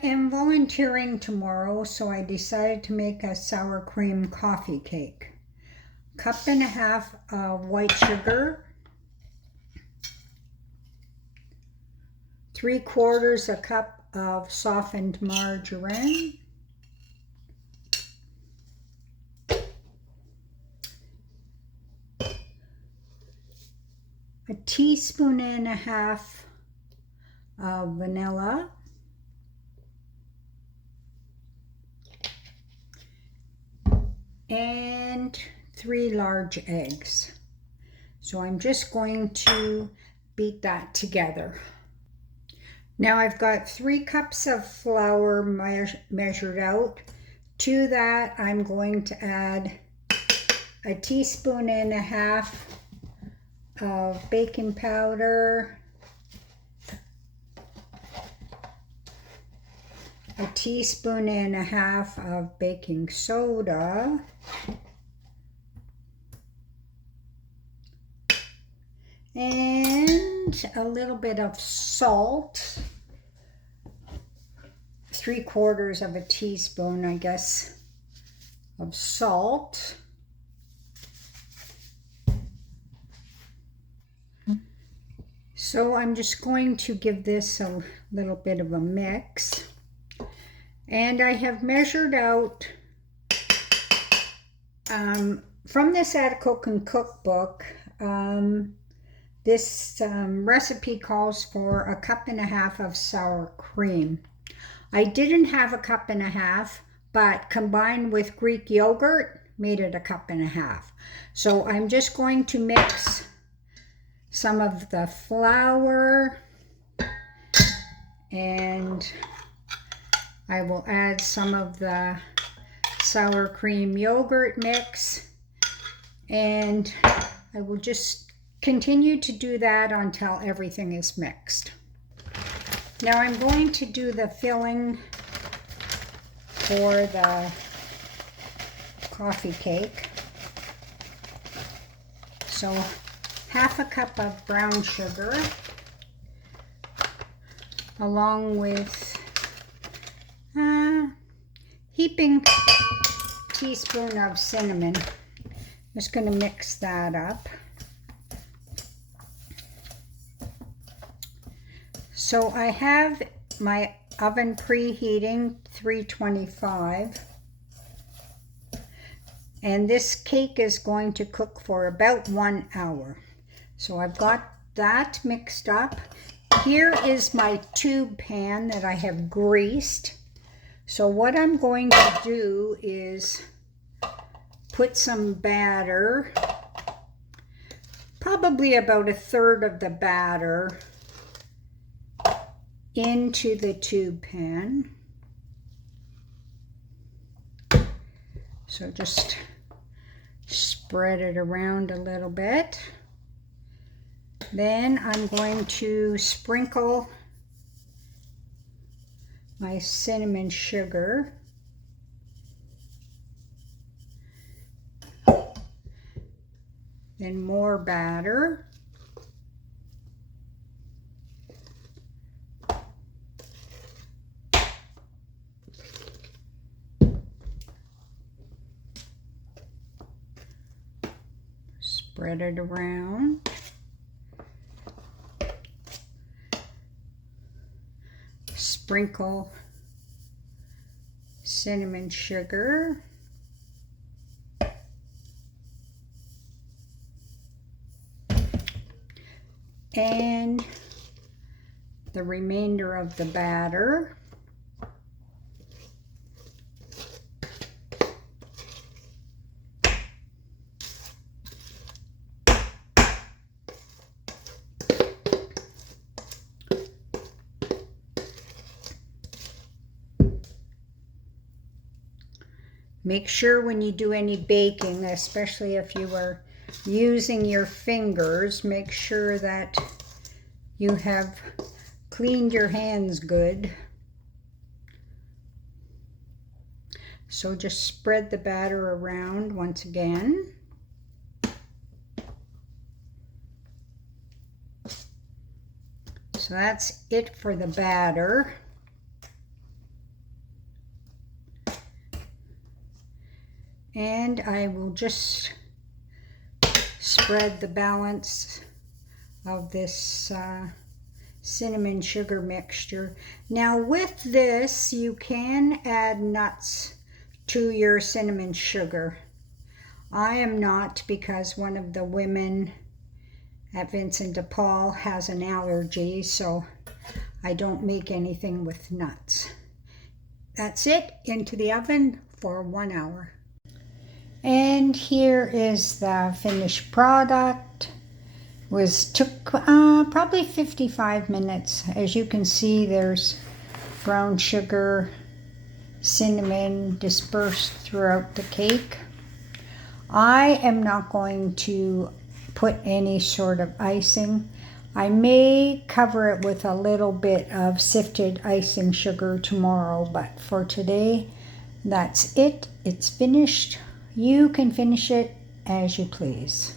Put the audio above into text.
I am volunteering tomorrow, so I decided to make a sour cream coffee cake. 1.5 cups of white sugar, 3/4 cup of softened margarine, a 1.5 teaspoons of vanilla, and 3 large eggs. So I'm just going to beat that together. Now I've got 3 cups of flour measured out. To that I'm going to add a 1.5 teaspoons of baking powder, a 1.5 teaspoons of baking soda, and a little bit of salt, 3/4 teaspoon, I guess, of salt. So I'm just going to give this a little bit of a mix. And I have measured out from this Attacoccan cookbook. This recipe calls for 1.5 cups of sour cream. I didn't have 1.5 cups, but combined with Greek yogurt made it 1.5 cups. So I'm just going to mix some of the flour, and I will add some of the sour cream yogurt mix, and I will just continue to do that until everything is mixed. Now I'm going to do the filling for the coffee cake. So 1/2 cup of brown sugar, along with a heaping teaspoon of cinnamon. Just going to mix that up. So I have my oven preheating 325, and this cake is going to cook for about 1 hour. So I've got that mixed up. Here is my tube pan that I have greased. So what I'm going to do is put some batter, probably about 1/3 of the batter, into the tube pan. So just spread it around a little bit. Then I'm going to sprinkle my cinnamon sugar. Then more batter. Spread it around. Sprinkle cinnamon sugar. And the remainder of the batter. Make sure when you do any baking, especially if you are using your fingers, make sure that you have cleaned your hands good. So just spread the batter around once again. So that's it for the batter. And I will just spread the balance of this cinnamon sugar mixture. Now with this, you can add nuts to your cinnamon sugar. I am not, because one of the women at Vincent de Paul has an allergy, so I don't make anything with nuts. That's it, into the oven for 1 hour. And here is the finished product. Took probably 55 minutes. As you can see, there's brown sugar, cinnamon dispersed throughout the cake. I am not going to put any sort of icing. I may cover it with a little bit of sifted icing sugar tomorrow, but for today, that's it. It's finished. You can finish it as you please.